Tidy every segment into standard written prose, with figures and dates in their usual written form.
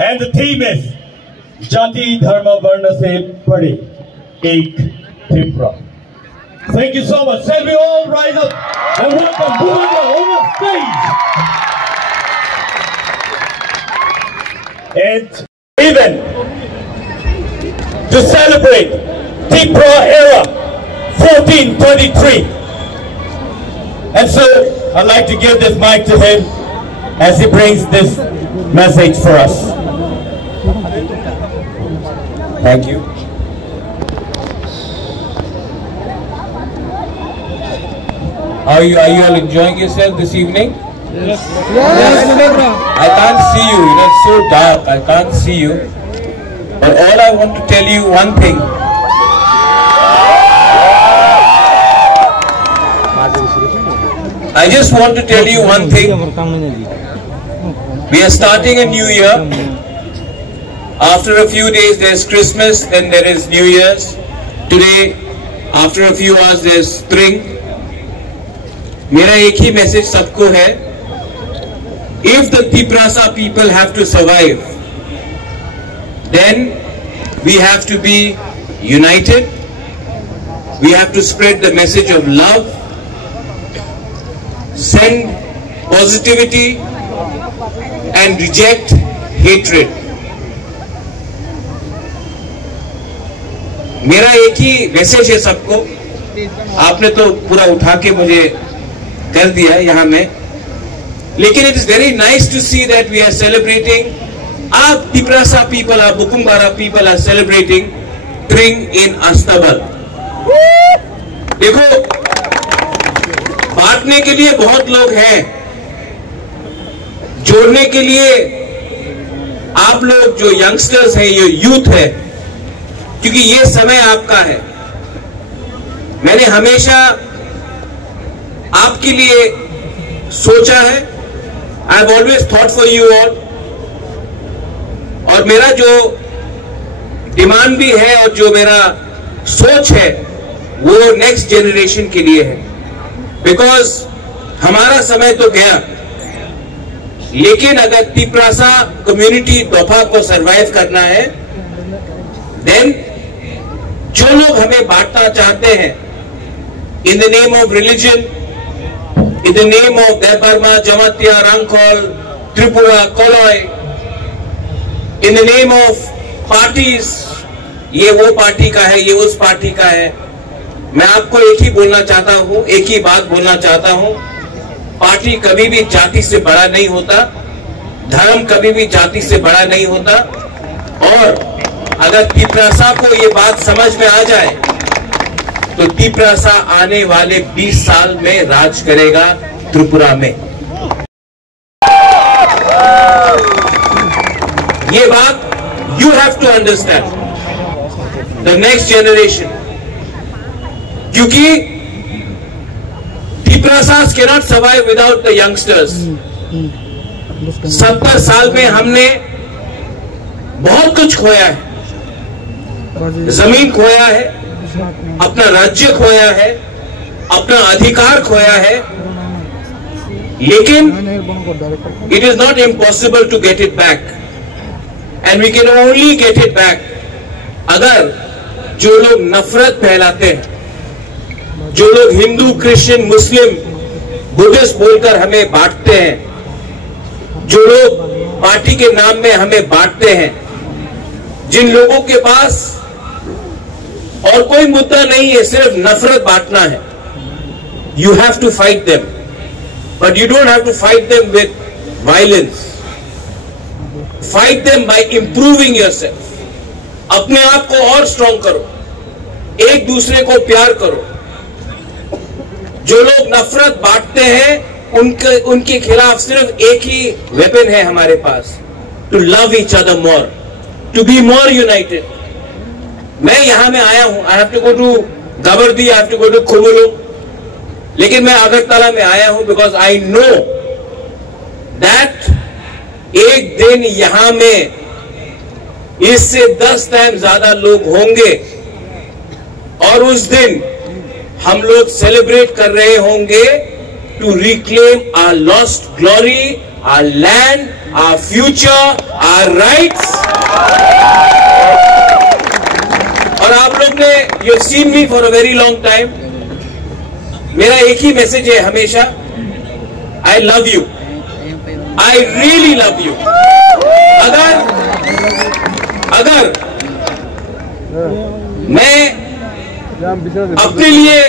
And the theme is Jati Dharma Varna Se Pade Ek Tripura. Thank you so much. Shall we all rise up and welcome Bhuvendra on the stage? And even to celebrate Tripura era 1423. And so I'd like to give this mic to him as he brings this message for us. Thank you. Are you all enjoying yourself this evening? Yes. Yes. I can't see you. It's so dark. I can't see you. But all I want to tell you one thing. I just want to tell you one thing. We are starting a new year. After a few days there's Christmas, then there is New Year's. Today, after a few hours there's spring. मेरा एक ही message सबको है. If the Tiprasa people have to survive, then we have to be united. We have to spread the message of love, send positivity and reject hatred. मेरा एक ही message है सबको. आपने तो पूरा उठा के मुझे कर दिया यहाँ में, लेकिन it is very nice to see that we are celebrating. Our Tiprasa people, our Bukumbara people are celebrating spring in Astabal. देखो, बांटने के लिए बहुत लोग हैं, जोड़ने के लिए आप लोग जो यंगस्टर्स हैं, ये यूथ है, क्योंकि ये समय आपका है. मैंने हमेशा आपके लिए सोचा है. I have always thought for you all. और मेरा जो डिमांड भी है और जो मेरा सोच है वो नेक्स्ट जनरेशन के लिए है. बिकॉज हमारा समय तो गया, लेकिन अगर तिप्रासा कम्युनिटी दोफा को सरवाइव करना है, देन जो लोग हमें बांटना चाहते हैं in the name of religion, in the name of Debarma, Jamatia, Rangkol, Tripura, Koloi, in the name of parties, ये वो पार्टी का है, ये उस पार्टी का है. मैं आपको एक ही बोलना चाहता हूँ, एक ही बात बोलना चाहता हूँ. पार्टी कभी भी जाति से बड़ा नहीं होता, धर्म कभी भी जाति से बड़ा नहीं होता. और अगर तिप्रासा को ये बात समझ में आ जाए तो तिप्रासा आने वाले 20 साल में राज करेगा त्रिपुरा में. ये बात you have to understand, the next generation. क्योंकि Tiprasas can not survive without the youngsters. 70 साल में हमने बहुत कुछ खोया है. जमीन खोया है, अपना राज्य खोया है, अपना अधिकार खोया है, लेकिन it is not impossible to get it back, and we can only get it back अगर जो लोग नफरत फैलाते हैं, जो लोग हिंदू, क्रिश्चियन, मुस्लिम, बुद्धिस्ट बोलकर हमें बांटते हैं, जो लोग पार्टी के नाम में हमें बांटते हैं, जिन लोगों के पास और कोई मुद्दा नहीं है, सिर्फ नफरत बांटना है, you have to fight them. But you don't have to fight them with violence. Fight them by improving yourself. अपने आप को और स्ट्रांग करो, एक दूसरे को प्यार करो. जो लोग नफरत बांटते हैं उनके खिलाफ सिर्फ एक ही वेपन है हमारे पास, to love each other more, to be more united. मैं यहां में आया हूं, I have to go to Gabardi, I have to go to Khumulwng, लेकिन मैं अगरतला में आया हूं बिकॉज आई नो दैट एक दिन यहां में इससे 10 टाइम ज्यादा लोग होंगे और उस दिन हम लोग सेलिब्रेट कर रहे होंगे to reclaim our lost glory our land, our future, our rights. और आप लोग ने, you have seen me for a very long time. मेरा एक ही मैसेज है हमेशा, I love you. I really love you. अगर मैं अपने लिए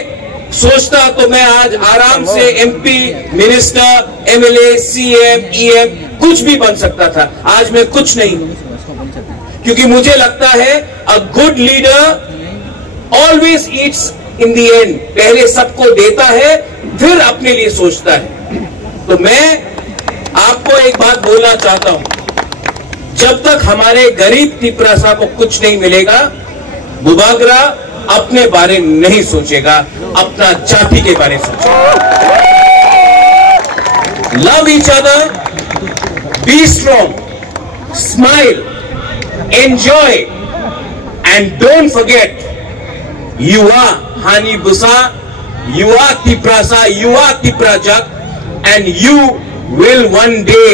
सोचता तो मैं आज आराम से MP, minister, MLA, CM, EM कुछ भी बन सकता था। आज मैं कुछ नहीं, क्योंकि मुझे लगता है a good leader always Yeats in the end. पहले सबको देता है, फिर अपने लिए सोचता है। तो मैं आपको एक बात बोलना चाहता हूं, जब तक हमारे गरीब तिपरासा को कुछ नहीं मिलेगा, बुबागरा अपने बारे नहीं सोचेगा, अपना जाति के बारे में सोचेगा। Love each other, be strong, smile, enjoy and don't forget you are Hani Busa, you are Tiprasa, you are Tiprajak, and you will one day,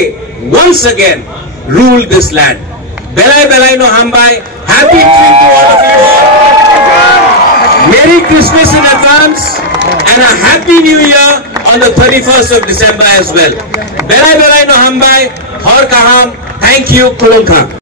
once again, rule this land. Belai Belai no Hambai, happy trip to all of you all. Merry Christmas in advance and a Happy New Year on the 31st of December as well. Belai Belai no Hambai, Hor Kaham, thank you, Kulunka.